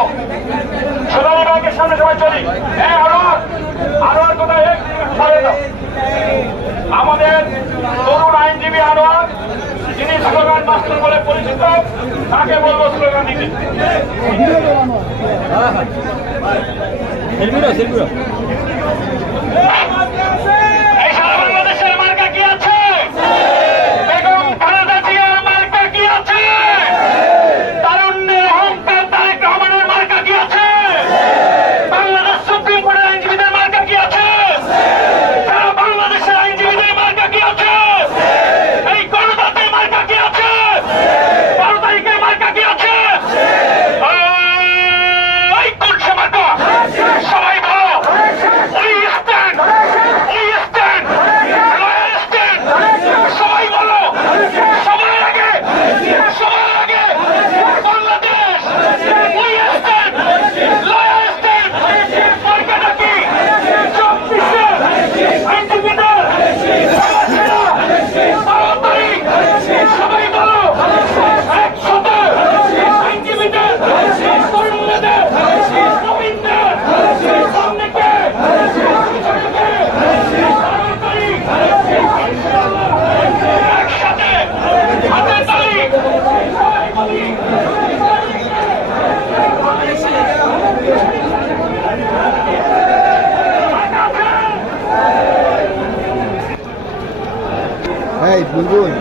করবো। সোনালী ব্যাংকের সামনে সবাই চলি। আনোয়ার কোথায়? আমাদের তরুণ আইনজীবী আনোয়ার, যিনি স্লোগান মাস্টার বলে পরিচিত, তাকে বলবো স্লোগান দিতে। এই সারা বাংলাদেশের মার্কা কি আছে? বেগম খালেদা জিয়ার মার্কা কি আছে? তারুণ্যের অহংকার তারেক রহমানের মার্কা কি আছে? বাংলাদেশ সুপ্রিম কোর্টের আইনজীবীদের মার্কা কি আছে? সারা বাংলাদেশের আইনজীবীদের মার্কা কি আছে? এই গণতন্ত্রের মার্কা কি আছে? 12 তারিখের মার্কা কি আছে? এই তুলসী মার্কা সবাই বলো। We stand, we stand, loyal stand, সবাই বলো। সবার আগে Bangladesh, we stand, loyal stand, মার্কাটা কি? 24 আইনজীবীদের সমাজসেরা 12 তারিখ, সবাই বলো। 100 আইনজীবীদের, তরুণদের, নবীনদের, সামনেকে, একসাথে হাতে তালি। এই বুলবুল